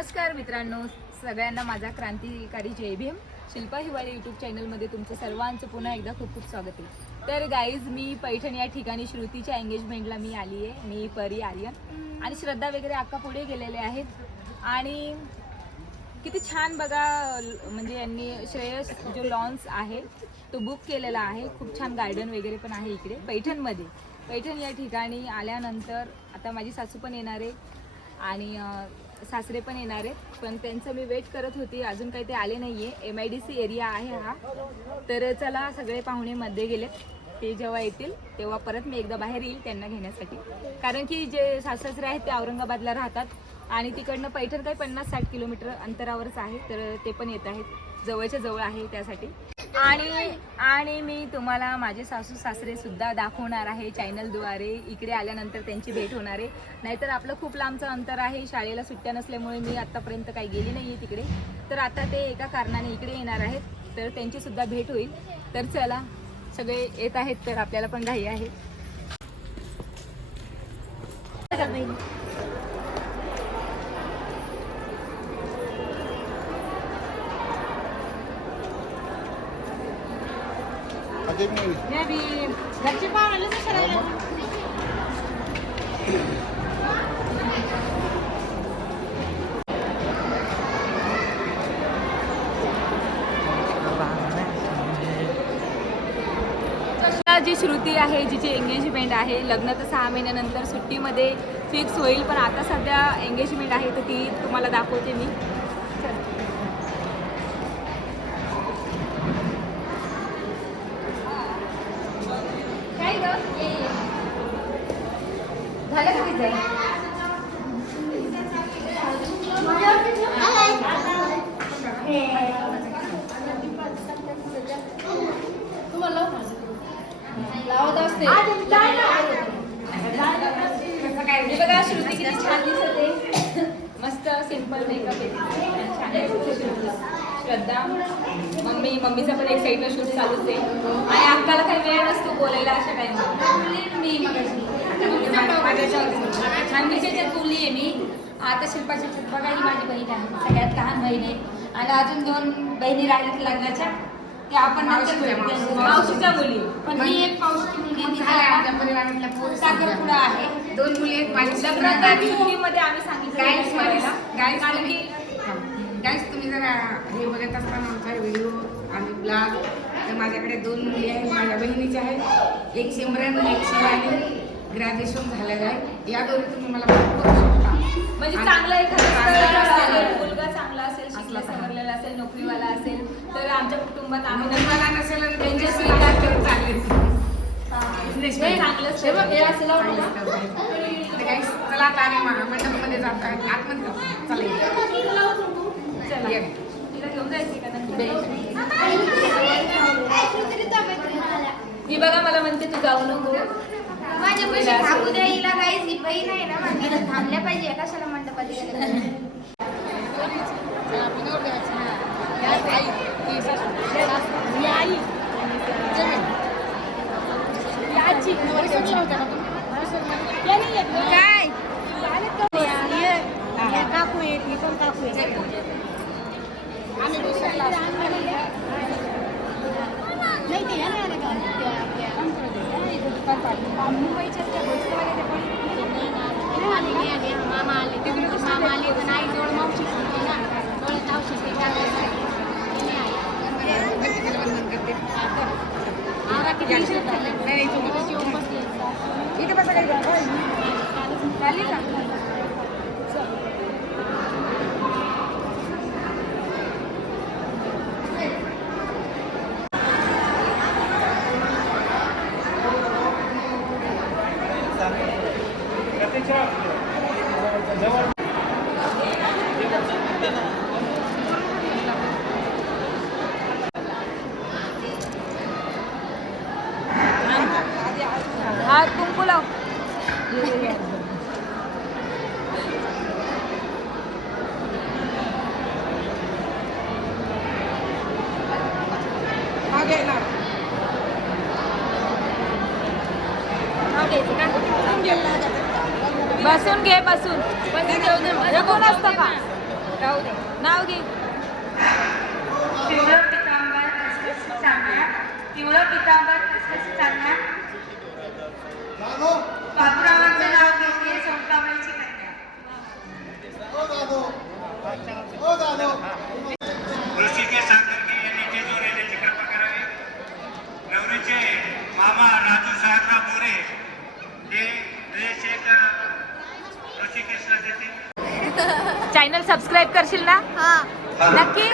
नमस्कार मित्रांनो, सगळ्यांना माझा क्रांतिकारी जय भीम. शिल्पा हिवाळे यूट्यूब चॅनलमध्ये तुमचं सर्वांचं पुन्हा एकदा खूप खूप स्वागत आहे. तर गाईज, मी पैठण या ठिकाणी श्रुतीच्या एंगेजमेंटला मी आली आहे. मी परी, आर्यन आणि श्रद्धा वगैरे अक्का पुढे गेलेले आहेत. आणि किती छान बघा, म्हणजे यांनी श्रेयस जो लॉन्स आहे तो बुक केलेला आहे. खूप छान गार्डन वगैरे पण आहे इकडे पैठणमध्ये. पैठण या ठिकाणी आल्यानंतर आता माझी सासू पण येणार आहे आणि सासरे पण येणार आहेत, पण त्यांचं मी वेट करत होती, अजून काही ते आले नाही आहे. MIDC एरिया आहे हा. तर चला, सगळे पाहुणे मध्ये गेलेत, ते जेव्हा येतील तेव्हा परत मी एकदा बाहेर येईल त्यांना घेण्यासाठी. कारण की जे सासरे आहेत ते औरंगाबादला राहतात आणि तिकडनं पैठण काही 50-60 किलोमीटर अंतरावरच आहे. तर ते पण येत आहेत, जवळच्या जवळ आहे त्यासाठी. आणि मी तुम्हाला माझे सासू सासरे सुद्धा दाखवणार आहे चॅनलद्वारे. इकडे आल्यानंतर त्यांची भेट होणार आहे. नाहीतर आपलं खूप लांबचं अंतर आहे, शाळेला सुट्ट्या नसल्यामुळे मी आत्तापर्यंत काही गेली नाही आहे तिकडे. तर आता ते एका कारणाने इकडे येणार आहेत, तर त्यांची सुद्धा भेट होईल. तर चला, सगळे येत आहेत तर आपल्याला पण घाई आहे. घरचे पाहुणे जी श्रुती आहे, जिची एंगेजमेंट आहे, लग्न तर 6 महिन्यानंतर सुट्टीमध्ये फिक्स होईल, पण आता सध्या एंगेजमेंट आहे तर ती तुम्हाला दाखवते मी. झालं का तिचं? लावत असते. बघा श्रुती किती छान दिसते, मस्त सिंपल मेकअप आहे. श्रद्धा मम्मीचा पण एक साईडला शूट चालूच आहे आणि अक्काला काही वेळ नसतो बोलायला अशा टाइमला. मी छान विषयाच्यात बोलली आहे मी. आता शिल्पाच्या बघा, ही माझी बहीण आहे, सगळ्यात लहान बहीण आहे आणि अजून 2 बहिणी राहिल्यात लग्नाच्या, ते आपण मावशीच्या मुली. पण ही एक मावशीची मुलगी साखरपुडा आहे. 2 मुली आहेत माझी. लग्नामध्ये आम्ही सांगितलं गाईस, तुम्ही जरा हे बघत असताना आमचा व्हिडिओ आणि ब्लॉग, तर माझ्याकडे 2 मुली आहेत, माझ्या बहिणीच्या आहेत. एक सिमरन, एक शिवानी. ग्रॅज्युएशन झालेलं आहे. या दोन्ही तुम्ही मला मदत करू शकता. म्हणजे चांगला एखादा मुलगा चांगला असेल, शिकला समजलेला असेल, नोकरीवाला असेल, तर आमच्या कुटुंबात आम्ही नोकरीवाला नसेल त्यांच्याशी चालेल. चांगलं चला आता आम्ही मंडपमध्ये जात आहे, आतमध्ये चालेल. तिला घेऊन जायची का नंतर? ही बघा मला म्हणते तू जाऊ नको. माझ्या पैसे थांबू द्या, हिला काहीच ही बहीण आहे ना, म्हणजे थांबल्या पाहिजे. कशाला मंडपात काय काकू येत, मी पण काकू येत. आम्ही दुसऱ्याला नाही ते मुंबईच्या मामा आले, तिकडे मामा आले पण आई जवळ मावशी सांगते ना, डोळ्यात औषध ते टाकायचं. इथे बसा काही झाली का? हा कुंकू लाव. बसून घे, बसून. पण ते कोण असतं का? राहू दे. नाव घे. पिवळं पितांबर खसखस चांगल्या, पिवळं पितांबर खसखस चांगल्या. बाबुरावांचं नाव घेते सौकाबाईची कन्या. ऋषिकेश साखरके यांनी जेजूर येण्याची कृपा करावी. नवरीचे मामा राजू साहेबराव मोरे हे ड्रेस एक ऋषिकेशला देतील. चॅनल सबस्क्राईब करशील ना? नक्की.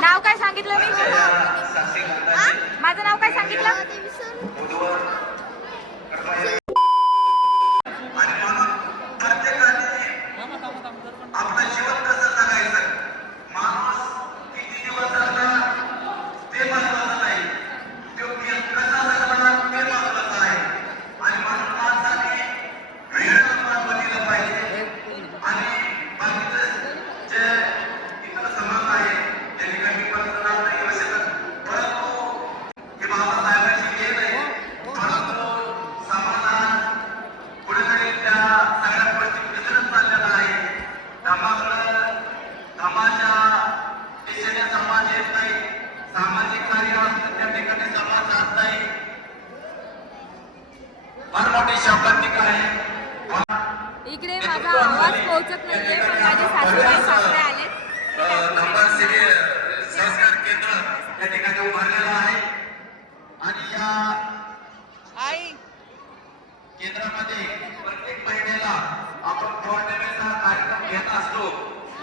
नाव काय सांगितलं मी? माझं नाव काय सांगितलं? आपलं जीवन कसं जगायचं, माणूस किती दिवस जगला ते महत्वाचं नाही, तो कसा जगला ते महत्वाचं आहे. आणि म्हणून माणसाने वेळेला महत्व दिलं पाहिजे. आणि बाकीचं जे इतर समाज आहे त्यांनी काही नाव नाही घेऊ शकत, परंतु ही बाबासाहेबांची देण आहे. परंतु समाजात कुठेतरी त्या सगळ्या गोष्टी विसरत चाललेल्या आहे. धमाच्या दिशेने समाज येत नाही. सामाजिक कार्य असतं त्या ठिकाणी समाज जात नाही. फार मोठी शब्दांतिका आहे. इकडे माझा आवाज पोहोचत नाहीये पण माझे सासूबाई सासरे आले. धम्मा शिबिर संस्कार केंद्र या ठिकाणी उभारलेलं आहे. आणि या केंद्रामध्ये प्रत्येक महिन्याला आपण पौर्णिमेचा कार्यक्रम घेत असतो.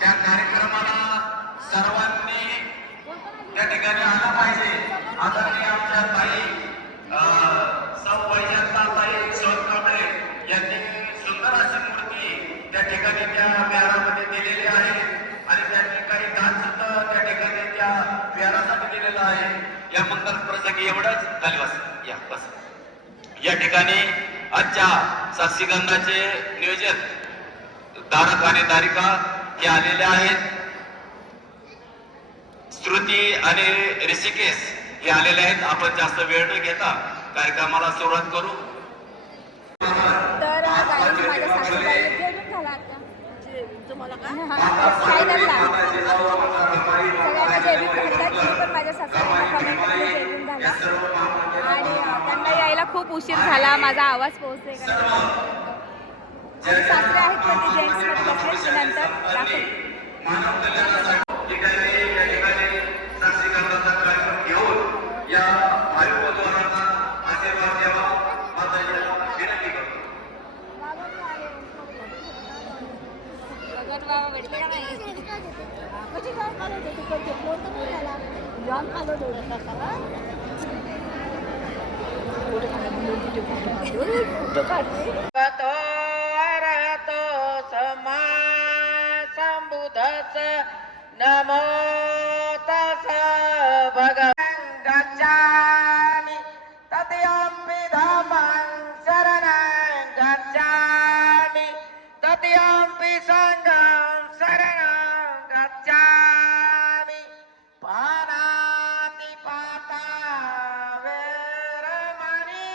त्या कार्यक्रमाला सर्वांनी त्या ठिकाणी आलं पाहिजे. आदरणीय आमच्या ताई सौ वैजंताताई सोनकांबळे यांनी सुंदर अशी मूर्ती त्या ठिकाणी त्या विहारामध्ये दिलेली आहे. आणि त्यांनी काही दान सुद्धा त्या ठिकाणी त्या विहारासाठी दिलेलं आहे. या मंगल प्रसंगी एवढंच खाली बस या बस. या ठिकाणी आजच्या साक्षीगंधाचे नियोजन धारक आणि धारिका हे आलेले आहेत. श्रुती आणि ऋषिकेश हे आलेले आहेत. आपण जास्त वेळ न घेता कार्यक्रमाला सुरुवात करू. तर गाईज माझ्या सासूबाई जेवण झाला आता. फायनलला सगळ्यांना जेवण घालतात. मी पण माझ्या सासूबाईंना कमेंटमध्ये जेवण झालं आणि त्यांना यायला खूप उशीर झाला. माझा आवाज पोहोचतोय का नाही. आणि सासरे आहेत पण ते जेंट्समध्ये बसले की नंतर दाखवते. या आयुर्वेदाचा आशीर्वाद द्यावा माताजीला विनंती करतो. बाबा भेटले का नाही? नमो तस गच्छामि तथापि धम्मं शरणं गच्छामि तथापि संघं शरणं गच्छामि. पानातिपाता वेरमणि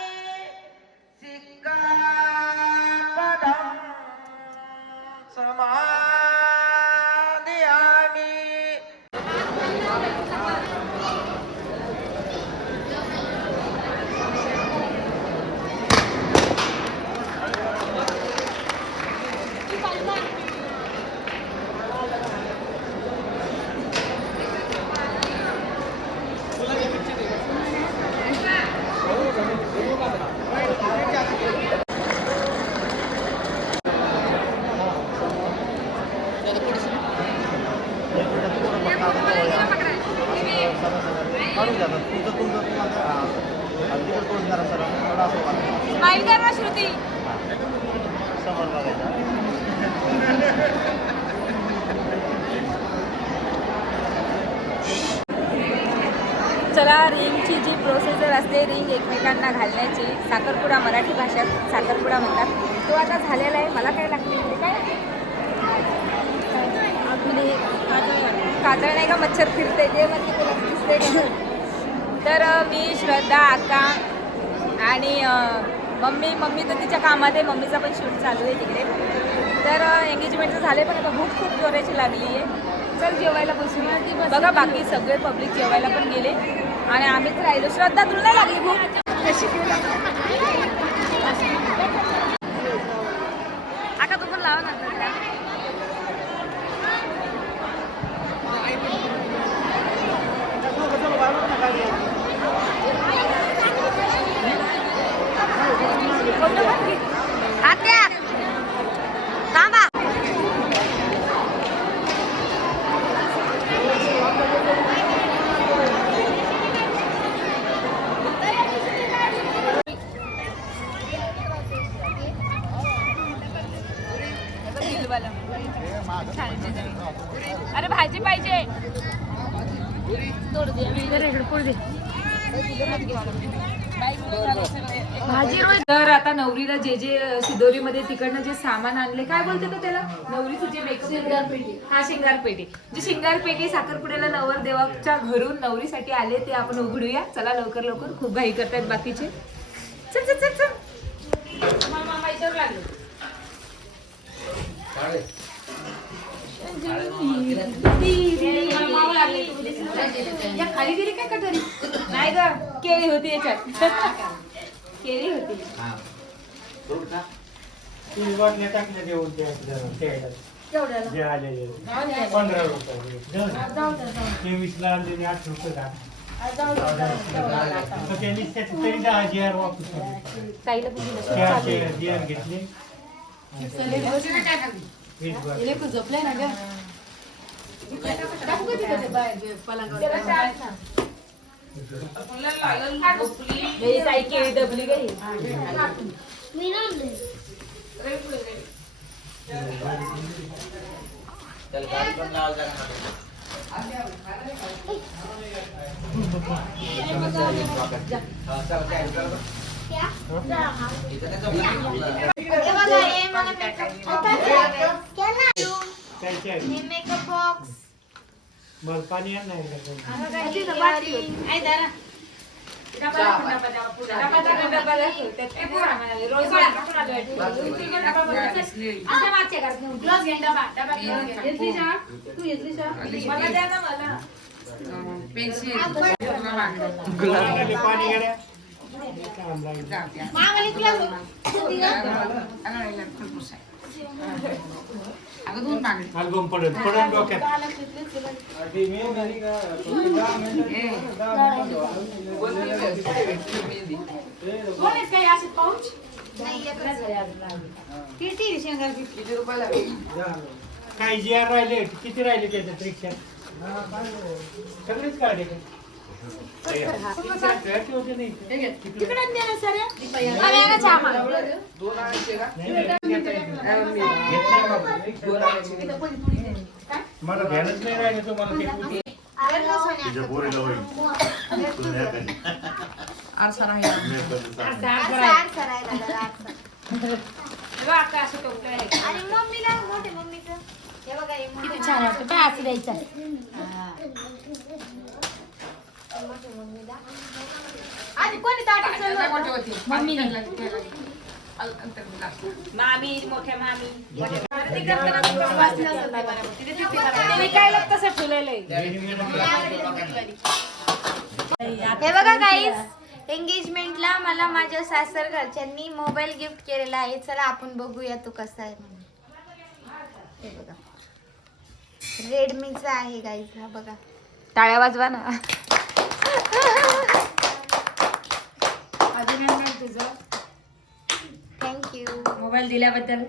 सिक्खापदं समाधियामि. स्माईल कर ना श्रुती. चला, रिंगची जी प्रोसेसर असते रिंग एकमेकांना घालण्याची, साखरपुडा मराठी भाषेत साखरपुडा म्हणतात, तो आता झालेला आहे. मला काय लागते म्हणजे काय काजळ नाही का, मच्छर फिरते जे म्हणजे तुला दिसते का. तर मी श्रद्धा आका आणि मम्मी तर तिच्या कामात आहे. मम्मीचा पण शूट चालू आहे तिकडे. तर एंगेजमेंटचं झालं पण आता भूक खूप जोराची लागली आहे. चल जेवायला बसूया. बघा बाकी सगळे पब्लिक जेवायला पण गेले आणि आम्हीच राहिलो. श्रद्धा तुला नाही लागली भूक? आता तू पण लावा ना. आत्या थांबा. अरे भाजी पाहिजे. तर आता नवरीला जे जे सिदोरीमध्ये तिकडनं जे सामान आणले, काय बोलते तो त्याला, नवरीचं जे मेकअप, हा शिंगारपेटी, जी शिंगारपेटी साखरपुड्याला नवरदेवाच्या घरून नवरीसाठी आले ते आपण उघडूया. चला लवकर लवकर, खूप घाई करतायत बाकीचे. चल चल चल चल. मामा याच्यावर लागलो. या खाली गेली काय कटोरी? नाही ग, केळी होती याच्यात. केळी होती. जे आलेले 15 रुपये 23ला आणलेले 8 रुपये त्यांनी तरी 10,000 वापस ताईला घेतले. झोपले ना ग. ताई केळी दबली गई. मेकअप बॉक्स मला पाणी नाही पेन्सिल पाणी गेल्या अल्बम पडून पडून डोक्यात. काही जी आर राहिले, किती राहिले त्याच्यात रिक्षा? सगळेच काढले का? होते नाही मला ध्यानच नाही राहिलं तुम्हाला ते. आणि मम्मीला मोठे मम्मीचं हे बघा हे किती छान वाटतं. काय असं द्यायचं मोठे मम्मीला. आधी कोणी ताट मम्मी मामी, मोठ्या मामी. काय लागतं तसं ठेवलेलं आहे. हे बघा गाईज, एंगेजमेंटला मला माझ्या सासर घरच्यांनी मोबाईल गिफ्ट केलेला आहे. चला आपण बघूया तो कसा आहे. हे बघा रेडमीचा आहे गाईज. हा बघा, टाळ्या वाजवा ना. थँक्यू. मोबाईल दिल्याबद्दल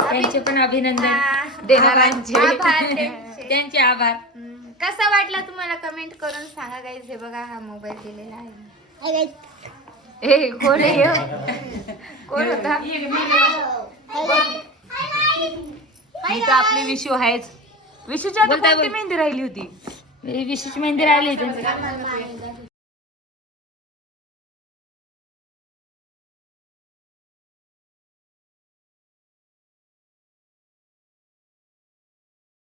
त्यांचे पण अभिनंदन. आभार देणाऱ्यांचे त्यांचे. त्यांचे आभार. कसा वाटला तुम्हाला कमेंट करून सांगा गाईज. हे बघा हा मोबाईल दिलेला आहे. ए कोण आहे? कोण होता? ही तर आपली विशू आहेच. विशूची आता कोणती मेहंदी राहिली होती? विशूची मेहंदी राहिली होती.